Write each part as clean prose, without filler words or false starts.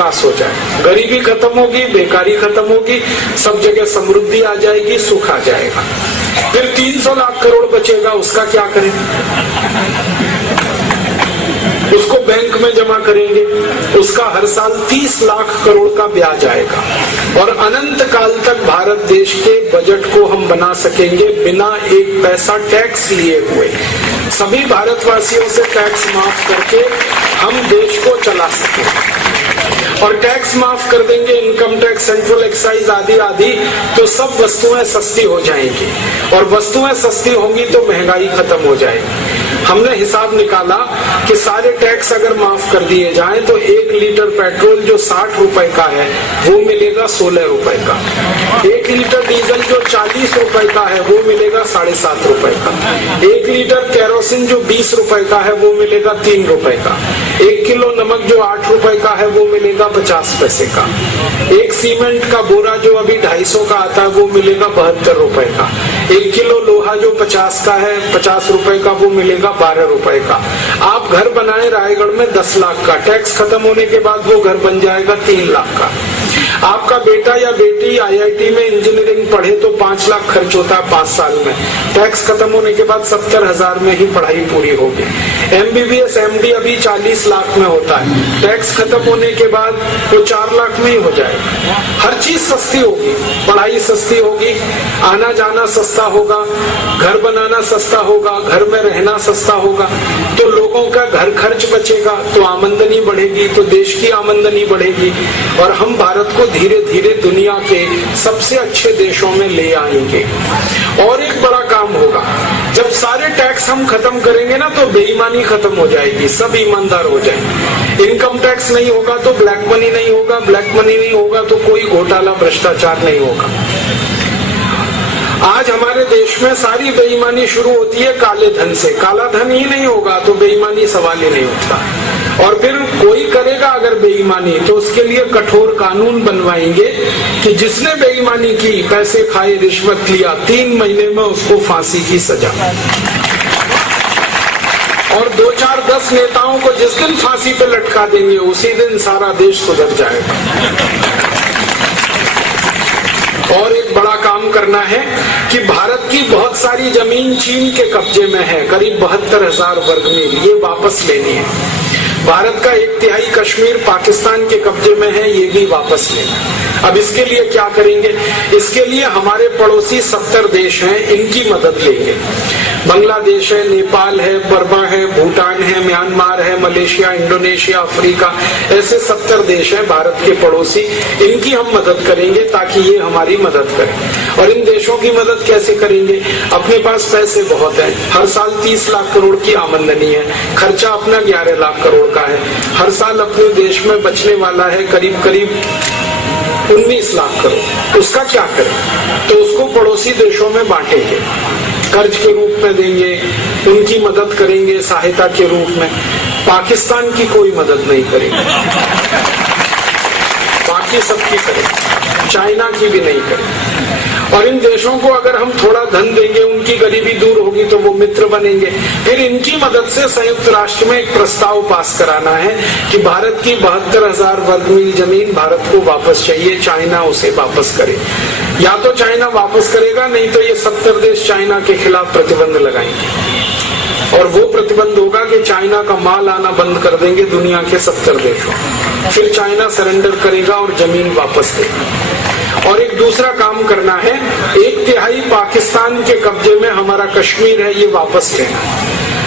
विकास हो जाए, गरीबी खत्म होगी, बेकारी खत्म होगी, सब जगह समृद्धि आ जाएगी, सुख आ जाएगा। फिर 300 लाख करोड़ बचेगा, उसका क्या करें? उसको बैंक में जमा करेंगे, उसका हर साल 30 लाख करोड़ का ब्याज आएगा और अनंत काल तक भारत देश के बजट को हम बना सकेंगे बिना एक पैसा टैक्स लिए हुए। सभी भारतवासियों से टैक्स माफ करके हम देश को चला सकें और टैक्स माफ कर देंगे, इनकम टैक्स, सेंट्रल एक्साइज आदि आदि, तो सब वस्तुएं सस्ती हो जाएंगी और वस्तुएं सस्ती होंगी तो महंगाई खत्म हो जाएगी। हमने हिसाब निकाला कि सारे टैक्स अगर माफ कर दिए जाएं तो 1 लीटर पेट्रोल जो 60 रुपए का है वो मिलेगा 16 रुपए का, 1 लीटर डीजल जो 40 रुपए का है वो मिलेगा 7.5 रुपए का, 1 लीटर केरोसिन जो 20 रुपए का है वो मिलेगा 3 रुपए का, 1 किलो नमक जो 8 रुपए का है वो मिलेगा 50 पैसे का, 1 सीमेंट का बोरा जो अभी 250 का आता है वो मिलेगा 72 रुपए का, 1 किलो लोहा जो 50 का है 50 रुपए का वो मिलेगा 12 रुपए का। आप घर बनाए रायगढ़ में 10 लाख का, टैक्स खत्म होने के बाद वो घर बन जाएगा 3 लाख का। आपका बेटा या बेटी IIT में इंजीनियरिंग पढ़े तो 5 लाख खर्च होता है 5 साल में, टैक्स खत्म होने के बाद 70,000 में ही पढ़ाई पूरी होगी। MBBS MD अभी 40 लाख में होता है, टैक्स खत्म होने के बाद वो 4 लाख में ही हो जाएगा। हर चीज सस्ती होगी, पढ़ाई सस्ती होगी, आना जाना सस्ता होगा, घर बनाना सस्ता होगा, घर में रहना सस्ता होगा, तो लोगों का घर खर्च बचेगा, तो आमदनी बढ़ेगी, तो देश की आमदनी बढ़ेगी और हम भारत को धीरे धीरे दुनिया के सबसे अच्छे देशों में ले आएंगे। और एक बड़ा काम होगा, जब सारे टैक्स हम खत्म करेंगे ना तो बेईमानी खत्म हो जाएगी, सब ईमानदार हो जाएंगे। इनकम टैक्स नहीं होगा तो ब्लैक मनी नहीं होगा, ब्लैक मनी नहीं होगा तो कोई घोटाला भ्रष्टाचार नहीं होगा। आज हमारे देश में सारी बेईमानी शुरू होती है काले धन से, काला धन ही नहीं होगा तो बेईमानी सवाल ही नहीं उठता। और फिर कोई करेगा अगर बेईमानी तो उसके लिए कठोर कानून बनवाएंगे कि जिसने बेईमानी की, पैसे खाए, रिश्वत लिया, 3 महीने में उसको फांसी की सजा। और 2, 4, 10 नेताओं को जिस दिन फांसी पे लटका देंगे उसी दिन सारा देश सुधर जाएगा। और एक बड़ा काम करना है कि भारत की बहुत सारी जमीन चीन के कब्जे में है, करीब 72,000 वर्ग मील, ये वापस लेनी है। भारत का 1/3 कश्मीर पाकिस्तान के कब्जे में है, ये भी वापस लेना। अब इसके लिए क्या करेंगे? इसके लिए हमारे पड़ोसी 70 देश हैं, इनकी मदद लेंगे। बांग्लादेश है, नेपाल है, बर्मा है, भूटान है, म्यांमार है, मलेशिया, इंडोनेशिया, अफ्रीका, ऐसे 70 देश हैं भारत के पड़ोसी, इनकी हम मदद करेंगे ताकि ये हमारी मदद करें। और इन देशों की मदद कैसे करेंगे? अपने पास पैसे बहुत है, हर साल 30 लाख करोड़ की आमदनी है, खर्चा अपना 11 लाख करोड़ का है, हर साल अपने देश में बचने वाला है करीब करीब 19 लाख करोड़। उसका क्या करें? तो उसको पड़ोसी देशों में बांटेंगे, कर्ज के रूप में देंगे, उनकी मदद करेंगे सहायता के रूप में। पाकिस्तान की कोई मदद नहीं करेंगे, बाकी सबकी करेंगे, चाइना की भी नहीं करेंगे। और इन देशों को अगर हम थोड़ा धन देंगे, उनकी गरीबी दूर होगी तो वो मित्र बनेंगे। फिर इनकी मदद से संयुक्त राष्ट्र में एक प्रस्ताव पास कराना है कि भारत की 72,000 वर्ग मील जमीन भारत को वापस चाहिए, चाइना उसे वापस करे। या तो चाइना वापस करेगा, नहीं तो ये 70 देश चाइना के खिलाफ प्रतिबंध लगाएंगे और वो प्रतिबंध होगा कि चाइना का माल आना बंद कर देंगे दुनिया के 70 देशों। फिर चाइना सरेंडर करेगा और जमीन वापस देगा। और एक दूसरा काम करना है, 1/3 पाकिस्तान के कब्जे में हमारा कश्मीर है, ये वापस लेना।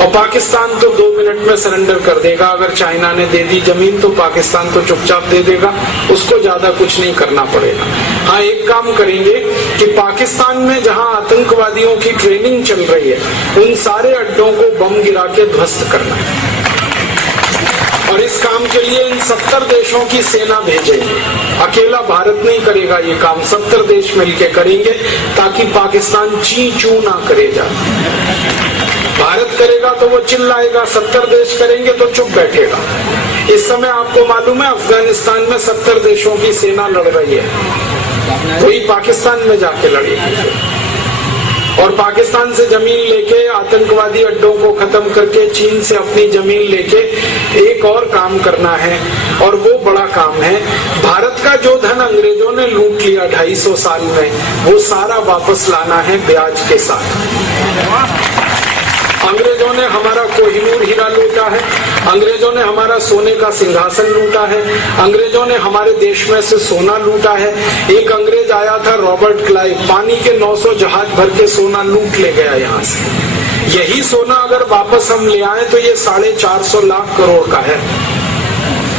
और पाकिस्तान तो 2 मिनट में सरेंडर कर देगा, अगर चाइना ने दे दी जमीन तो पाकिस्तान तो चुपचाप दे देगा, उसको ज्यादा कुछ नहीं करना पड़ेगा। हाँ, एक काम करेंगे कि पाकिस्तान में जहाँ आतंकवादियों की ट्रेनिंग चल रही है, उन सारे अड्डों को बम गिरा के ध्वस्त करना है। और इस काम के लिए इन 70 देशों की सेना भेजेंगे, अकेला भारत नहीं करेगा ये काम, 70 देश मिलकर करेंगे ताकि पाकिस्तान ची चू ना करे जा। भारत करेगा तो वो चिल्लाएगा, 70 देश करेंगे तो चुप बैठेगा। इस समय आपको मालूम है अफगानिस्तान में 70 देशों की सेना लड़ रही है, कोई पाकिस्तान में जाके लड़ेगी। और पाकिस्तान से जमीन लेके, आतंकवादी अड्डों को खत्म करके, चीन से अपनी जमीन लेके एक और काम करना है, और वो बड़ा काम है भारत का जो धन अंग्रेजों ने लूट लिया 250 साल में, वो सारा वापस लाना है ब्याज के साथ। अंग्रेजों ने हमारा कोहिनूर हीरा लूटा है, अंग्रेजों ने हमारा सोने का सिंहासन लूटा है, अंग्रेजों ने हमारे देश में से सोना लूटा है। एक अंग्रेज आया था रॉबर्ट क्लाइव, पानी के 900 जहाज भर के सोना लूट ले गया यहाँ से। यही सोना अगर वापस हम ले आए तो ये 450 लाख करोड़ का है,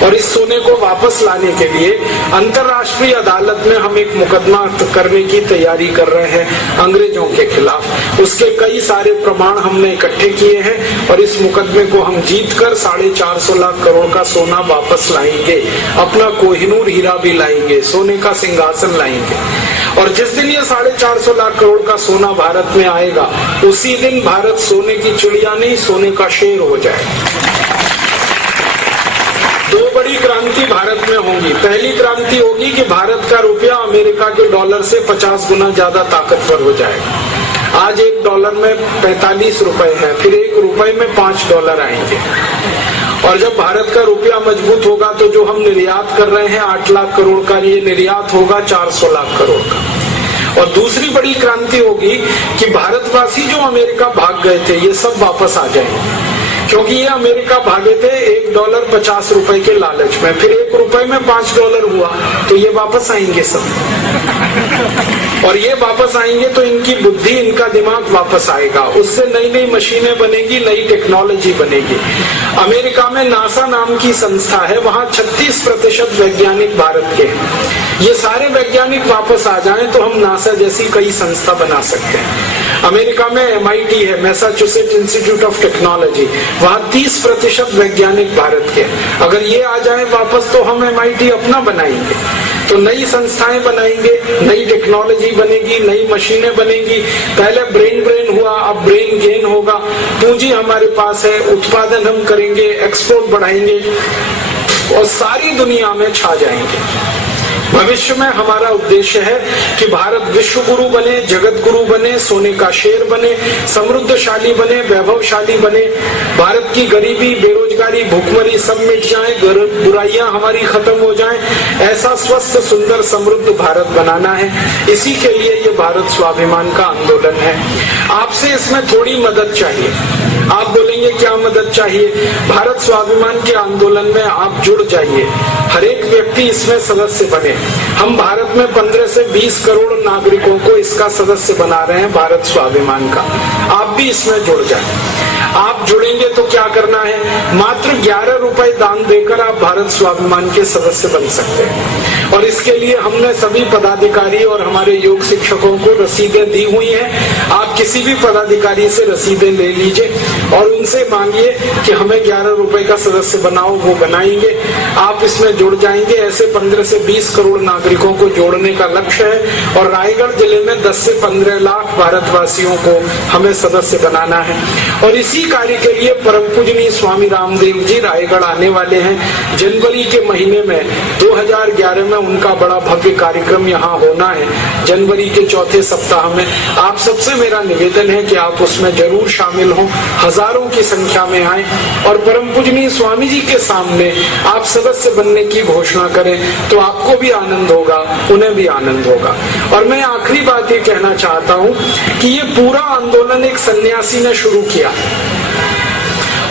और इस सोने को वापस लाने के लिए अंतर्राष्ट्रीय अदालत में हम एक मुकदमा करने की तैयारी कर रहे हैं अंग्रेजों के खिलाफ। उसके कई सारे प्रमाण हमने इकट्ठे किए हैं, और इस मुकदमे को हम जीतकर 450 लाख करोड़ का सोना वापस लाएंगे, अपना कोहिनूर हीरा भी लाएंगे, सोने का सिंहासन लाएंगे। और जिस दिन ये 450 लाख करोड़ का सोना भारत में आएगा, उसी दिन भारत सोने की चिड़िया नहीं, सोने का शेर हो जाएगा। दो बड़ी क्रांति भारत में होंगी। पहली क्रांति होगी कि भारत का रुपया अमेरिका के डॉलर से 50 गुना ज्यादा ताकतवर हो जाएगा। आज $1 में 45 रुपए है, फिर $1 में $5 आएंगे। और जब भारत का रुपया मजबूत होगा तो जो हम निर्यात कर रहे हैं 8 लाख करोड़ का, ये निर्यात होगा 400 लाख करोड़ का। और दूसरी बड़ी क्रांति होगी कि भारतवासी जो अमेरिका भाग गए थे, ये सब वापस आ जाएंगे, क्योंकि ये अमेरिका भागे थे $1 50 रुपए के लालच में, फिर $1 में $5 हुआ, तो ये वापस आएंगे सब। और ये वापस आएंगे तो इनकी बुद्धि, इनका दिमाग वापस आएगा, उससे नई नई मशीनें बनेगी, नई टेक्नोलॉजी बनेगी। अमेरिका में नासा नाम की संस्था है, वहाँ 36% वैज्ञानिक भारत के हैं। ये सारे वैज्ञानिक वापस आ जाएं तो हम नासा जैसी कई संस्था बना सकते हैं। अमेरिका में MIT है, मैसाचुसेट्स इंस्टीट्यूट ऑफ टेक्नोलॉजी, वहाँ 30% वैज्ञानिक भारत के। अगर ये आ जाए वापस तो हम MIT अपना बनाएंगे, तो नई संस्थाएं बनाएंगे, नई टेक्नोलॉजी बनेगी, नई मशीनें बनेगी। पहले ब्रेन हुआ, अब ब्रेन गेन होगा। पूंजी हमारे पास है, उत्पादन हम करेंगे, एक्सपोर्ट बढ़ाएंगे और सारी दुनिया में छा जाएंगे। भविष्य में हमारा उद्देश्य है कि भारत विश्व गुरु बने, जगत गुरु बने, सोने का शेर बने, समृद्धशाली बने, वैभवशाली बने। भारत की गरीबी, बेरोजगारी, भूखमरी सब मिट जाए, बुराइयां हमारी खत्म हो जाएं। ऐसा स्वस्थ, सुंदर, समृद्ध भारत बनाना है। इसी के लिए ये भारत स्वाभिमान का आंदोलन है। आपसे इसमें थोड़ी मदद चाहिए। आप बोलेंगे क्या मदद चाहिए? भारत स्वाभिमान के आंदोलन में आप जुड़ जाइए, हर एक व्यक्ति इसमें सदस्य बने। हम भारत में 15 से 20 करोड़ नागरिकों को इसका सदस्य बना रहे हैं भारत स्वाभिमान का। आप भी इसमें जुड़ जाएं। आप जुड़ेंगे तो क्या करना है? मात्र 11 रुपए दान देकर आप भारत स्वाभिमान के सदस्य बन सकते हैं। और इसके लिए हमने सभी पदाधिकारी और हमारे योग शिक्षकों को रसीदें दी हुई हैं। आप किसी भी पदाधिकारी से रसीदें ले लीजिए और उनसे मांगिए कि हमें 11 रुपए का सदस्य बनाओ, वो बनाएंगे। आप इसमें जुड़ जाएंगे। ऐसे 15 से 20 करोड़ नागरिकों को जोड़ने का लक्ष्य है और रायगढ़ जिले में 10 से 15 लाख भारतवासियों को हमें सदस्य बनाना है। और इसी कार्य के लिए परम पूजनीय स्वामी रामदेव जी रायगढ़ आने वाले हैं। जनवरी के महीने में 2011 में उनका बड़ा भव्य कार्यक्रम यहाँ होना है, जनवरी के चौथे सप्ताह में। आप सबसे मेरा निवेदन है कि आप उसमें जरूर शामिल हों, हजारों की संख्या में आए और परम पूजनीय स्वामी जी के सामने आप सदस्य बनने की घोषणा करें, तो आपको भी आनंद होगा, उन्हें भी आनंद होगा। और मैं आखिरी बात ये कहना चाहता हूँ कि ये पूरा आंदोलन एक सन्यासी ने शुरू किया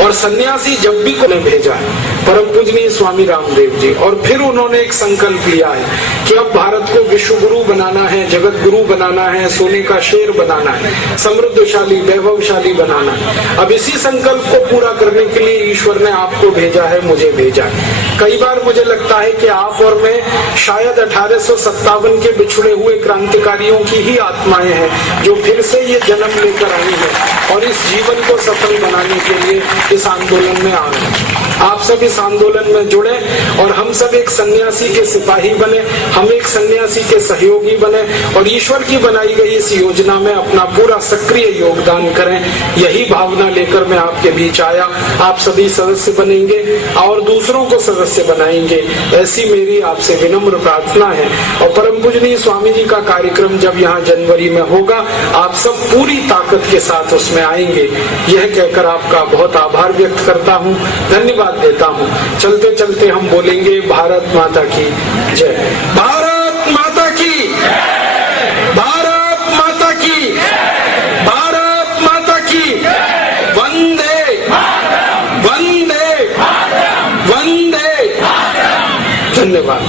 और सन्यासी जब भी को भेजा है परम पूजनीय स्वामी रामदेव जी, और फिर उन्होंने एक संकल्प लिया है कि अब भारत को विश्व गुरु बनाना है, जगत गुरु बनाना है, सोने का शेर बनाना है, समृद्धशाली, वैभवशाली बनाना है। अब इसी संकल्प को पूरा करने के लिए ईश्वर ने आपको भेजा है, मुझे भेजा है। कई बार मुझे लगता है कि आप और मैं शायद 1857 के बिछुड़े हुए क्रांतिकारियों की ही आत्माएं हैं जो फिर से ये जन्म लेकर आई है और इस जीवन को सफल बनाने के लिए इस आंदोलन में आ गए। आप सब इस आंदोलन में जुड़े और हम सब एक सन्यासी के सिपाही बने, हम एक सन्यासी के सहयोगी बने और ईश्वर की बनाई गई इस योजना में अपना पूरा सक्रिय योगदान करें। यही भावना लेकर मैं आपके बीच आया। आप सभी सदस्य बनेंगे और दूसरों को सदस्य बनाएंगे, ऐसी मेरी आपसे विनम्र प्रार्थना है। और परम पूजनीय स्वामी जी का कार्यक्रम जब यहाँ जनवरी में होगा, आप सब पूरी ताकत के साथ उसमें आएंगे। यह कहकर आपका बहुत आभार व्यक्त करता हूँ, धन्यवाद देता हूँ। चलते चलते हम बोलेंगे भारत माता की जय। भारत माता की, भारत माता की, भारत माता की। वंदे वंदे वंदे। धन्यवाद।